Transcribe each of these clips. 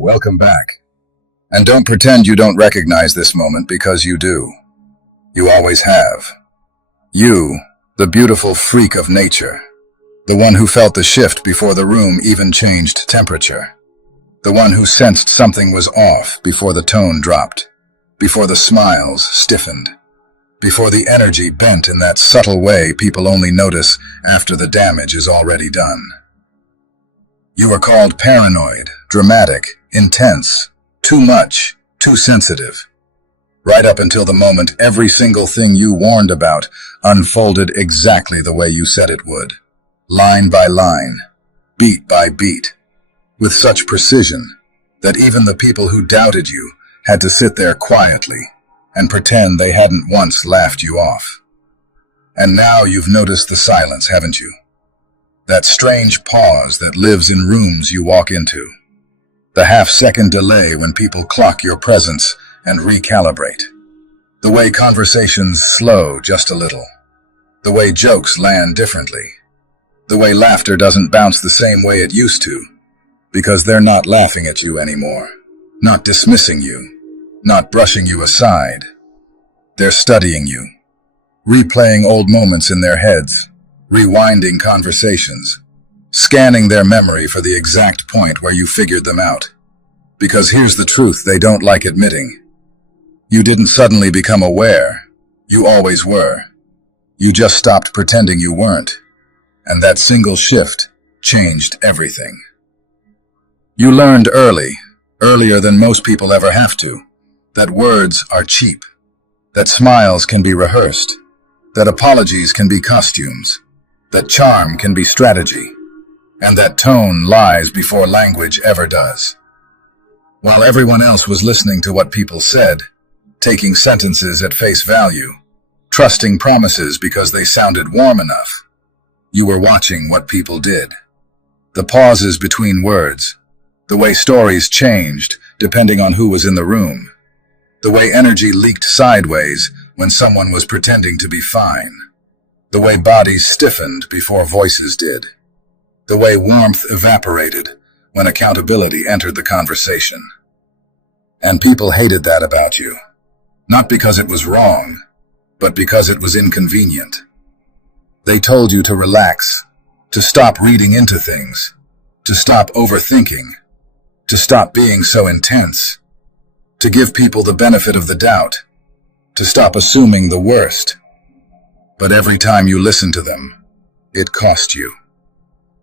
welcome back. And don't pretend you don't recognize this moment, because you do. You always have. You, the beautiful freak of nature. The one who felt the shift before the room even changed temperature. The one who sensed something was off before the tone dropped, before the smiles stiffened, before the energy bent in that subtle way people only notice after the damage is already done. You are called paranoid, dramatic, intense, too much, too sensitive. Right up until the moment every single thing you warned about unfolded exactly the way you said it would. Line by line, beat by beat, with such precision that even the people who doubted you had to sit there quietly and pretend they hadn't once laughed you off. And now you've noticed the silence, haven't you? That strange pause that lives in rooms you walk into. The half-second delay when people clock your presence and recalibrate. The way conversations slow just a little. The way jokes land differently. The way laughter doesn't bounce the same way it used to. Because they're not laughing at you anymore. Not dismissing you. Not brushing you aside. They're studying you. Replaying old moments in their heads. Rewinding conversations. Scanning their memory for the exact point where you figured them out. Because here's the truth they don't like admitting. You didn't suddenly become aware. You always were. You just stopped pretending you weren't. And that single shift changed everything. You learned early, earlier than most people ever have to, that words are cheap, that smiles can be rehearsed, that apologies can be costumes, that charm can be strategy, and that tone lies before language ever does. While everyone else was listening to what people said, taking sentences at face value, trusting promises because they sounded warm enough, you were watching what people did. The pauses between words, the way stories changed depending on who was in the room, the way energy leaked sideways when someone was pretending to be fine, the way bodies stiffened before voices did, the way warmth evaporated when accountability entered the conversation. And people hated that about you, not because it was wrong, but because it was inconvenient. They told you to relax, to stop reading into things, to stop overthinking, to stop being so intense, to give people the benefit of the doubt, to stop assuming the worst. But every time you listened to them, it cost you.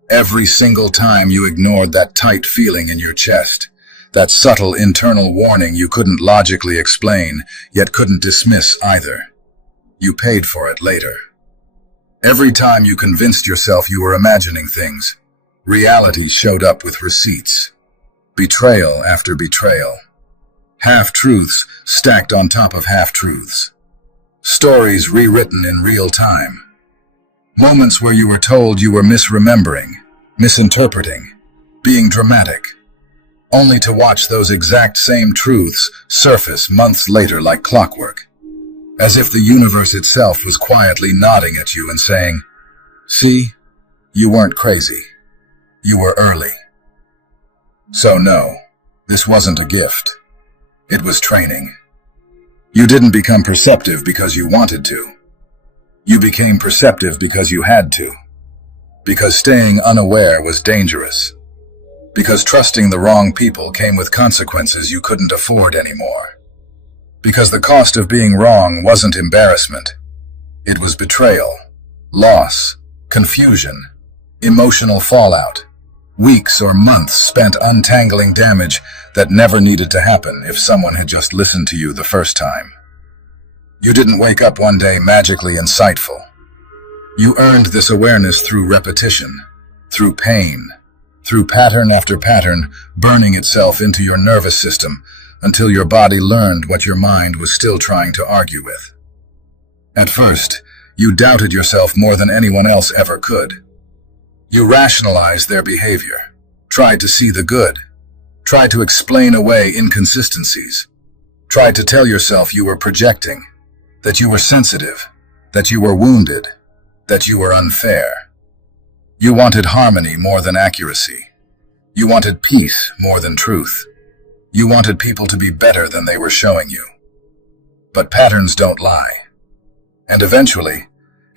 Every single time you ignored that tight feeling in your chest, that subtle internal warning you couldn't logically explain, yet couldn't dismiss either. You paid for it later. Every time you convinced yourself you were imagining things, reality showed up with receipts. Betrayal after betrayal. Half-truths stacked on top of half-truths. Stories rewritten in real time. Moments where you were told you were misremembering, misinterpreting, being dramatic, only to watch those exact same truths surface months later like clockwork, as if the universe itself was quietly nodding at you and saying, "See, you weren't crazy. You were early." So no, this wasn't a gift. It was training. You didn't become perceptive because you wanted to. You became perceptive because you had to. Because staying unaware was dangerous. Because trusting the wrong people came with consequences you couldn't afford anymore. Because the cost of being wrong wasn't embarrassment. It was betrayal, loss, confusion, emotional fallout, weeks or months spent untangling damage that never needed to happen if someone had just listened to you the first time. You didn't wake up one day magically insightful. You earned this awareness through repetition, through pain, through pattern after pattern burning itself into your nervous system until your body learned what your mind was still trying to argue with. At first, you doubted yourself more than anyone else ever could. You rationalized their behavior, tried to see the good, tried to explain away inconsistencies, tried to tell yourself you were projecting, that you were sensitive, that you were wounded, that you were unfair. You wanted harmony more than accuracy. You wanted peace more than truth. You wanted people to be better than they were showing you. But patterns don't lie. And eventually,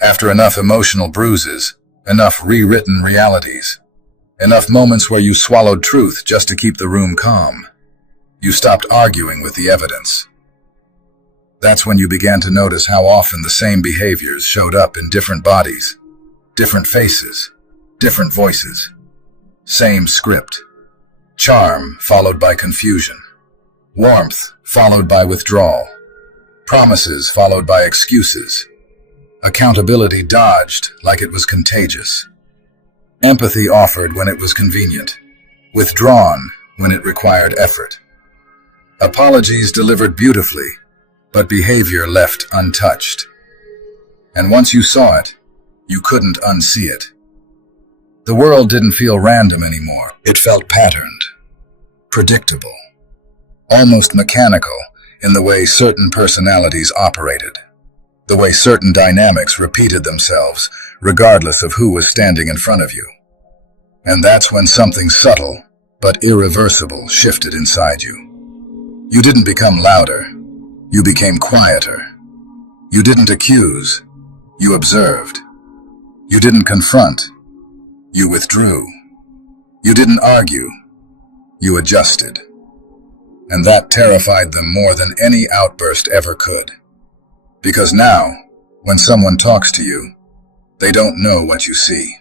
after enough emotional bruises, enough rewritten realities, enough moments where you swallowed truth just to keep the room calm, you stopped arguing with the evidence. That's when you began to notice how often the same behaviors showed up in different bodies, different faces, different voices. Same script. Charm followed by confusion. Warmth followed by withdrawal. Promises followed by excuses. Accountability dodged like it was contagious. Empathy offered when it was convenient. Withdrawn when it required effort. Apologies delivered beautifully, but behavior left untouched. And once you saw it, you couldn't unsee it. The world didn't feel random anymore. It felt patterned, predictable, almost mechanical in the way certain personalities operated, the way certain dynamics repeated themselves, regardless of who was standing in front of you. And that's when something subtle, but irreversible, shifted inside you. You didn't become louder. You became quieter. You didn't accuse. You observed. You didn't confront. You withdrew. You didn't argue. You adjusted. And that terrified them more than any outburst ever could. Because now, when someone talks to you, they don't know what you see.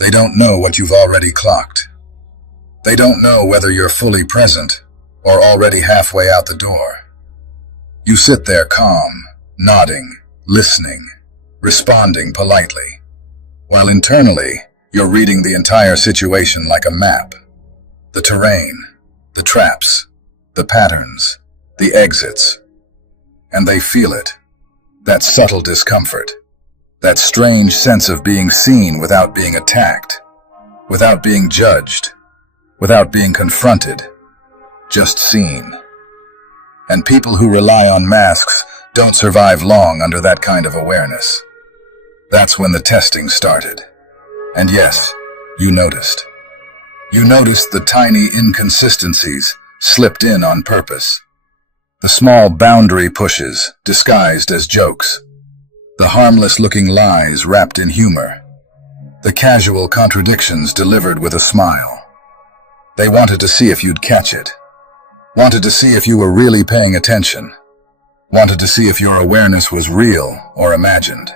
They don't know what you've already clocked. They don't know whether you're fully present or already halfway out the door. You sit there calm, nodding, listening, responding politely, while internally you're reading the entire situation like a map. The terrain, the traps, the patterns, the exits. And they feel it, that subtle discomfort, that strange sense of being seen without being attacked, without being judged, without being confronted, just seen. And people who rely on masks don't survive long under that kind of awareness. That's when the testing started. And yes, you noticed. You noticed the tiny inconsistencies slipped in on purpose. The small boundary pushes disguised as jokes. The harmless-looking lies wrapped in humor. The casual contradictions delivered with a smile. They wanted to see if you'd catch it. Wanted to see if you were really paying attention. Wanted to see if your awareness was real or imagined.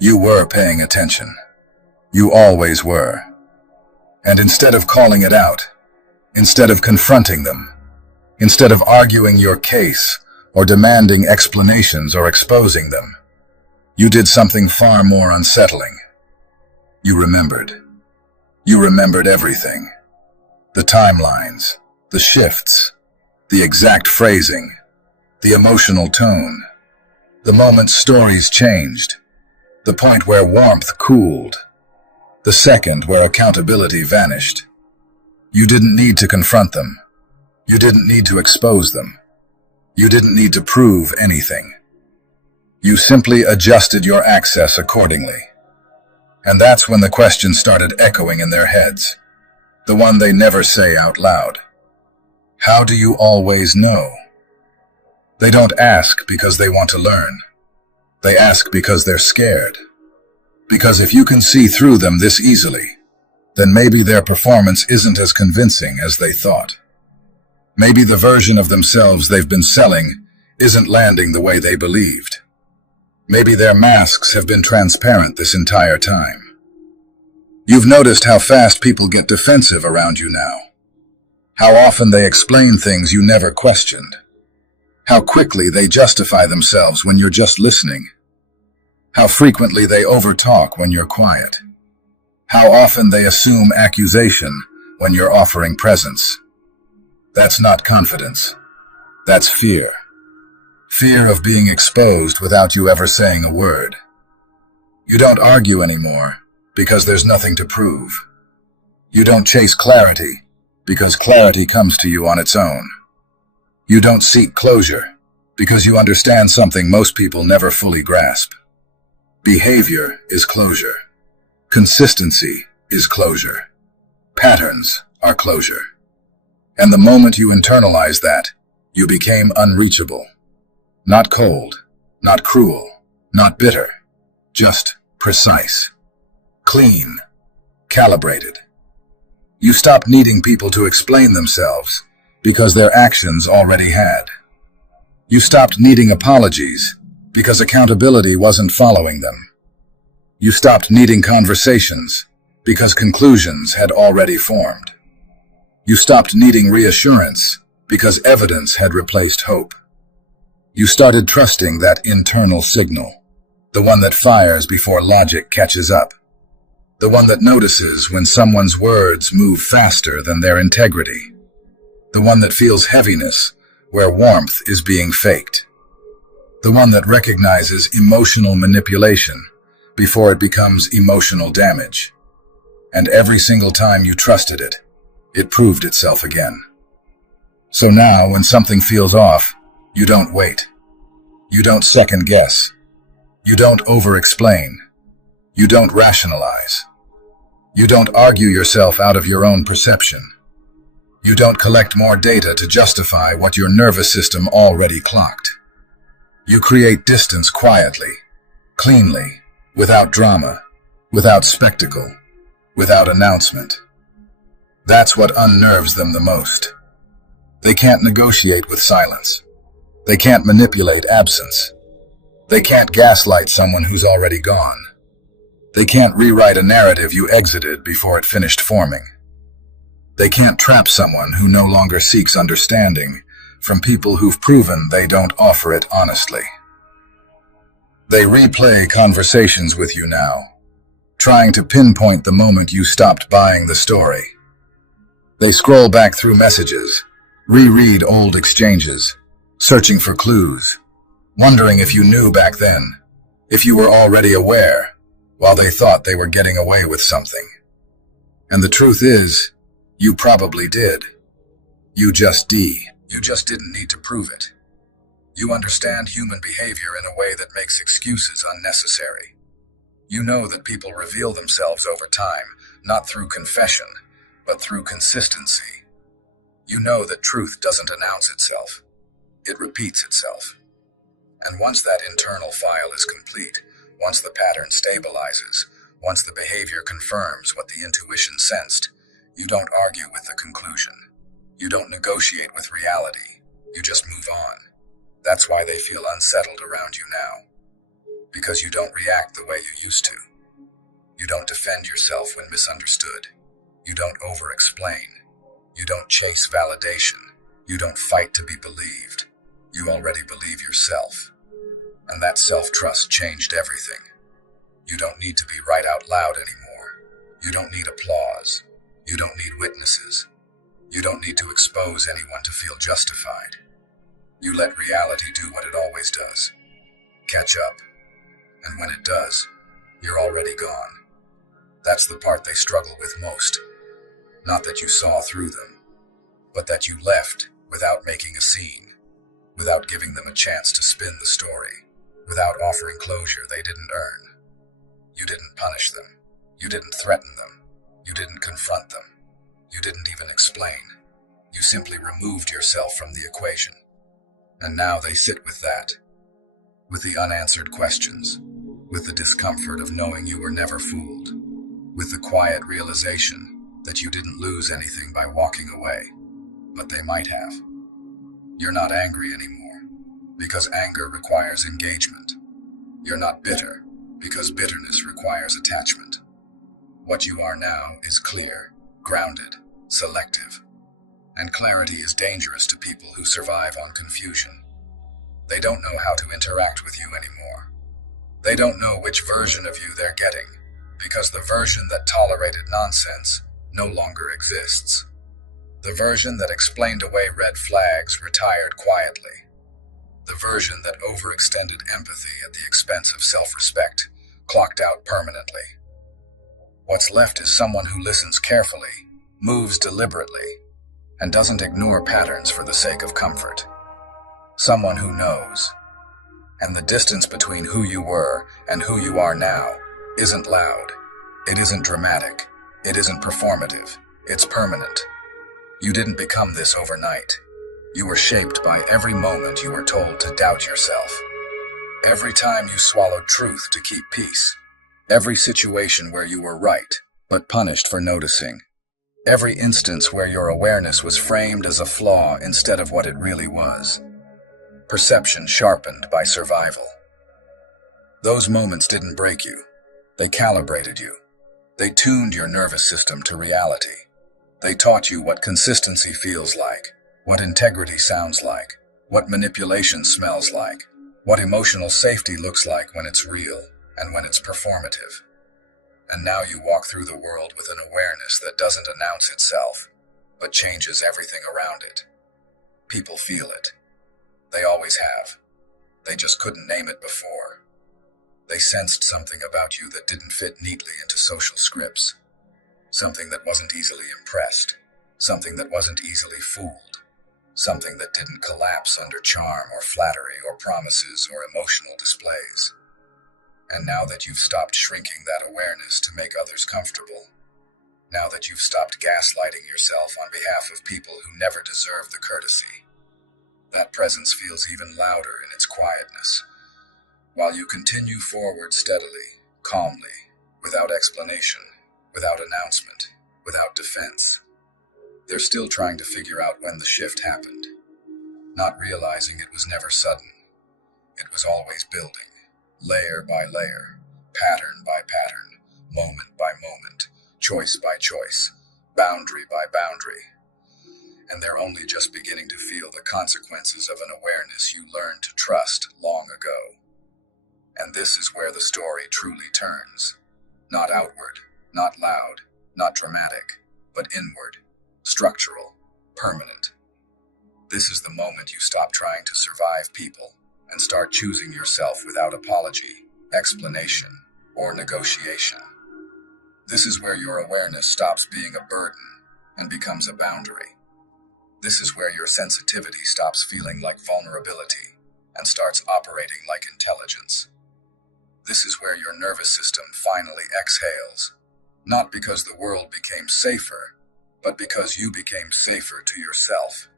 You were paying attention. You always were. And instead of calling it out, instead of confronting them, instead of arguing your case or demanding explanations or exposing them, you did something far more unsettling. You remembered. You remembered everything. The timelines, the shifts, the exact phrasing, the emotional tone, the moment stories changed, the point where warmth cooled, the second where accountability vanished. You didn't need to confront them. You didn't need to expose them. You didn't need to prove anything. You simply adjusted your access accordingly. And that's when the question started echoing in their heads, the one they never say out loud. How do you always know? They don't ask because they want to learn. They ask because they're scared. Because if you can see through them this easily, then maybe their performance isn't as convincing as they thought. Maybe the version of themselves they've been selling isn't landing the way they believed. Maybe their masks have been transparent this entire time. You've noticed how fast people get defensive around you now. How often they explain things you never questioned. How quickly they justify themselves when you're just listening. How frequently they overtalk when you're quiet. How often they assume accusation when you're offering presence. That's not confidence. That's fear. Fear of being exposed without you ever saying a word. You don't argue anymore because there's nothing to prove. You don't chase clarity because clarity comes to you on its own. You don't seek closure because you understand something most people never fully grasp. Behavior is closure. Consistency is closure. Patterns are closure. And the moment you internalized that, you became unreachable. Not cold, not cruel, not bitter, just precise, clean, calibrated. You stopped needing people to explain themselves because their actions already had. You stopped needing apologies because accountability wasn't following them. You stopped needing conversations because conclusions had already formed. You stopped needing reassurance because evidence had replaced hope. You started trusting that internal signal, the one that fires before logic catches up, the one that notices when someone's words move faster than their integrity, the one that feels heaviness where warmth is being faked, the one that recognizes emotional manipulation before it becomes emotional damage. And every single time you trusted it, it proved itself again. So now, when something feels off, you don't wait. You don't second guess. You don't over-explain. You don't rationalize. You don't argue yourself out of your own perception. You don't collect more data to justify what your nervous system already clocked. You create distance quietly, cleanly, without drama, without spectacle, without announcement. That's what unnerves them the most. They can't negotiate with silence. They can't manipulate absence. They can't gaslight someone who's already gone. They can't rewrite a narrative you exited before it finished forming. They can't trap someone who no longer seeks understanding from people who've proven they don't offer it honestly. They replay conversations with you now, trying to pinpoint the moment you stopped buying the story. They scroll back through messages, reread old exchanges, searching for clues, wondering if you knew back then, if you were already aware, while they thought they were getting away with something. And the truth is, you probably did. You just didn't need to prove it. You understand human behavior in a way that makes excuses unnecessary. You know that people reveal themselves over time, not through confession, but through consistency. You know that truth doesn't announce itself. It repeats itself. And once that internal file is complete, once the pattern stabilizes, once the behavior confirms what the intuition sensed, you don't argue with the conclusion. You don't negotiate with reality. You just move on. That's why they feel unsettled around you now. Because you don't react the way you used to. You don't defend yourself when misunderstood. You don't over-explain. You don't chase validation. You don't fight to be believed. You already believe yourself. And that self-trust changed everything. You don't need to be right out loud anymore. You don't need applause. You don't need witnesses. You don't need to expose anyone to feel justified. You let reality do what it always does. Catch up. And when it does, you're already gone. That's the part they struggle with most. Not that you saw through them, but that you left without making a scene, without giving them a chance to spin the story, without offering closure they didn't earn. You didn't punish them. You didn't threaten them. You didn't confront them. You didn't even explain. You simply removed yourself from the equation. And now they sit with that, with the unanswered questions, with the discomfort of knowing you were never fooled, with the quiet realization that you didn't lose anything by walking away, but they might have. You're not angry anymore, because anger requires engagement. You're not bitter, because bitterness requires attachment. What you are now is clear, grounded, selective. And clarity is dangerous to people who survive on confusion. They don't know how to interact with you anymore. They don't know which version of you they're getting, because the version that tolerated nonsense no longer exists. The version that explained away red flags retired quietly. The version that overextended empathy at the expense of self-respect clocked out permanently. What's left is someone who listens carefully, moves deliberately, and doesn't ignore patterns for the sake of comfort. Someone who knows. And the distance between who you were and who you are now isn't loud. It isn't dramatic. It isn't performative. It's permanent. You didn't become this overnight. You were shaped by every moment you were told to doubt yourself. Every time you swallowed truth to keep peace. Every situation where you were right, but punished for noticing. Every instance where your awareness was framed as a flaw instead of what it really was. Perception sharpened by survival. Those moments didn't break you. They calibrated you. They tuned your nervous system to reality. They taught you what consistency feels like, what integrity sounds like, what manipulation smells like, what emotional safety looks like when it's real and when it's performative. And now you walk through the world with an awareness that doesn't announce itself, but changes everything around it. People feel it. They always have. They just couldn't name it before. They sensed something about you that didn't fit neatly into social scripts. Something that wasn't easily impressed. Something that wasn't easily fooled. Something that didn't collapse under charm or flattery or promises or emotional displays. And now that you've stopped shrinking that awareness to make others comfortable, now that you've stopped gaslighting yourself on behalf of people who never deserve the courtesy, that presence feels even louder in its quietness. While you continue forward steadily, calmly, without explanation, without announcement, without defense, they're still trying to figure out when the shift happened, not realizing it was never sudden. It was always building. Layer by layer, pattern by pattern, moment by moment, choice by choice, boundary by boundary. And they're only just beginning to feel the consequences of an awareness you learned to trust long ago. And this is where the story truly turns. Not outward, not loud, not dramatic, but inward, structural, permanent. This is the moment you stop trying to survive people and start choosing yourself without apology, explanation, or negotiation. This is where your awareness stops being a burden and becomes a boundary. This is where your sensitivity stops feeling like vulnerability and starts operating like intelligence. This is where your nervous system finally exhales, not because the world became safer, but because you became safer to yourself.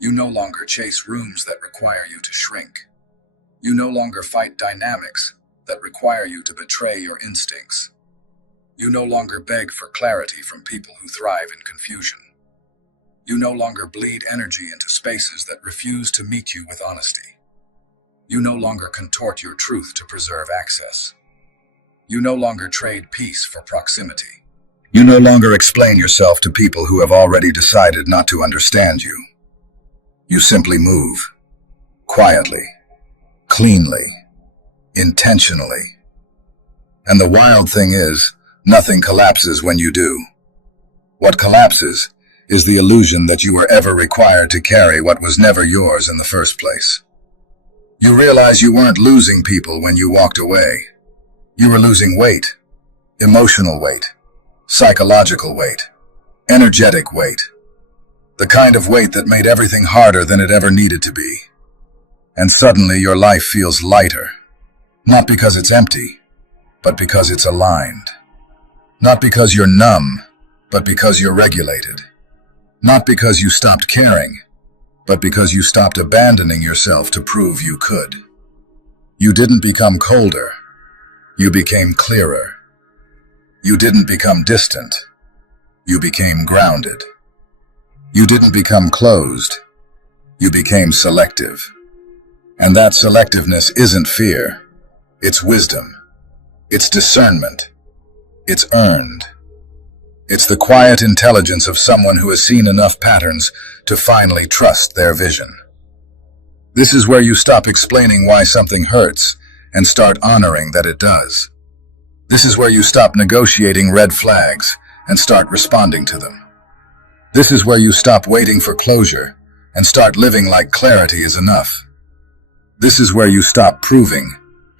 You no longer chase rooms that require you to shrink. You no longer fight dynamics that require you to betray your instincts. You no longer beg for clarity from people who thrive in confusion. You no longer bleed energy into spaces that refuse to meet you with honesty. You no longer contort your truth to preserve access. You no longer trade peace for proximity. You no longer explain yourself to people who have already decided not to understand you. You simply move, quietly, cleanly, intentionally. And the wild thing is, nothing collapses when you do. What collapses is the illusion that you were ever required to carry what was never yours in the first place. You realize you weren't losing people when you walked away. You were losing weight, emotional weight, psychological weight, energetic weight. The kind of weight that made everything harder than it ever needed to be. And suddenly your life feels lighter. Not because it's empty, but because it's aligned. Not because you're numb, but because you're regulated. Not because you stopped caring, but because you stopped abandoning yourself to prove you could. You didn't become colder. You became clearer. You didn't become distant. You became grounded. You didn't become closed. You became selective. And that selectiveness isn't fear. It's wisdom. It's discernment. It's earned. It's the quiet intelligence of someone who has seen enough patterns to finally trust their vision. This is where you stop explaining why something hurts and start honoring that it does. This is where you stop negotiating red flags and start responding to them. This is where you stop waiting for closure and start living like clarity is enough. This is where you stop proving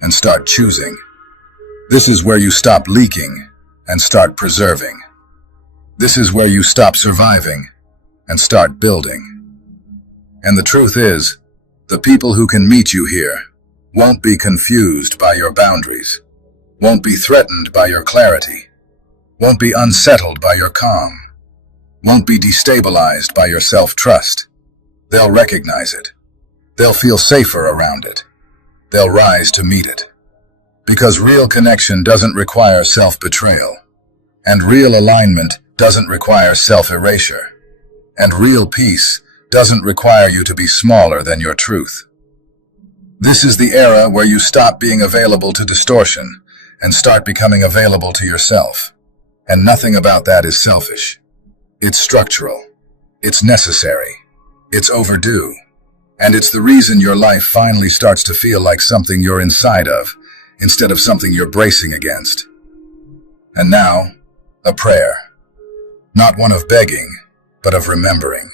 and start choosing. This is where you stop leaking and start preserving. This is where you stop surviving and start building. And the truth is, the people who can meet you here won't be confused by your boundaries, won't be threatened by your clarity, won't be unsettled by your calm. won't be destabilized by your self-trust. They'll recognize it. They'll feel safer around it. They'll rise to meet it. Because real connection doesn't require self-betrayal. And real alignment doesn't require self-erasure. And real peace doesn't require you to be smaller than your truth. This is the era where you stop being available to distortion and start becoming available to yourself. And nothing about that is selfish. It's structural. It's necessary. It's overdue. And it's the reason your life finally starts to feel like something you're inside of, instead of something you're bracing against. And now, a prayer. Not one of begging, but of remembering.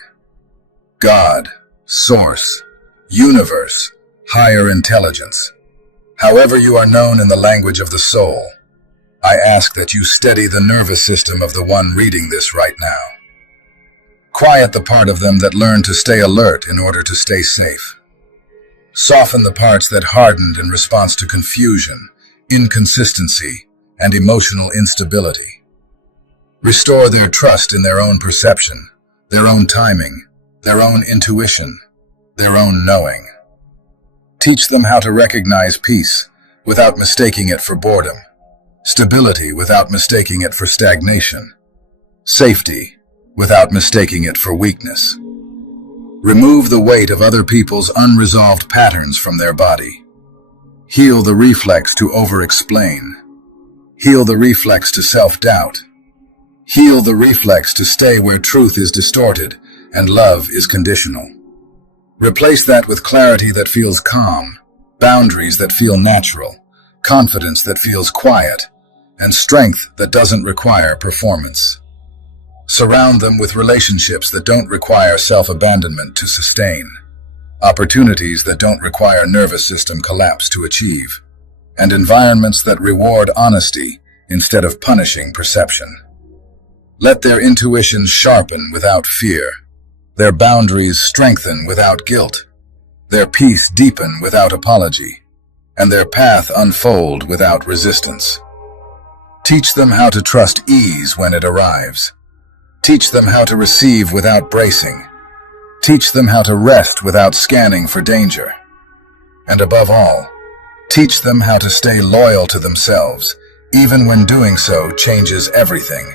God, Source, Universe, Higher Intelligence. However you are known in the language of the soul, I ask that you steady the nervous system of the one reading this right now. Quiet the part of them that learned to stay alert in order to stay safe. Soften the parts that hardened in response to confusion, inconsistency, and emotional instability. Restore their trust in their own perception, their own timing, their own intuition, their own knowing. Teach them how to recognize peace without mistaking it for boredom, stability without mistaking it for stagnation, safety without mistaking it for weakness. Remove the weight of other people's unresolved patterns from their body. Heal the reflex to over-explain. Heal the reflex to self-doubt. Heal the reflex to stay where truth is distorted and love is conditional. Replace that with clarity that feels calm, boundaries that feel natural, confidence that feels quiet, and strength that doesn't require performance. Surround them with relationships that don't require self-abandonment to sustain, opportunities that don't require nervous system collapse to achieve, and environments that reward honesty instead of punishing perception. Let their intuitions sharpen without fear, their boundaries strengthen without guilt, their peace deepen without apology, and their path unfold without resistance. Teach them how to trust ease when it arrives. Teach them how to receive without bracing. Teach them how to rest without scanning for danger. And above all, teach them how to stay loyal to themselves, even when doing so changes everything.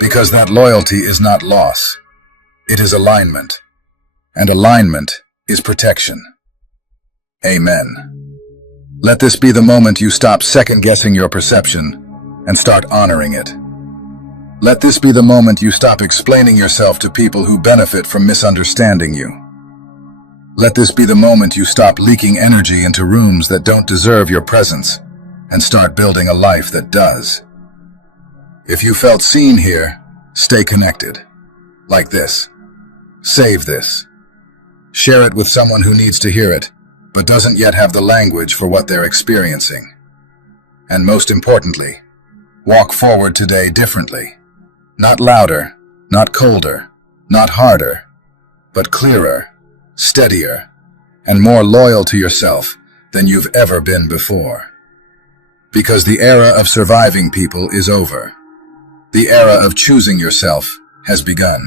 Because that loyalty is not loss. It is alignment. And alignment is protection. Amen. Let this be the moment you stop second-guessing your perception and start honoring it. Let this be the moment you stop explaining yourself to people who benefit from misunderstanding you. Let this be the moment you stop leaking energy into rooms that don't deserve your presence and start building a life that does. If you felt seen here, stay connected. Like this. Save this. Share it with someone who needs to hear it, but doesn't yet have the language for what they're experiencing. And most importantly, walk forward today differently. Not louder, not colder, not harder, but clearer, steadier, and more loyal to yourself than you've ever been before. Because the era of surviving people is over. The era of choosing yourself has begun.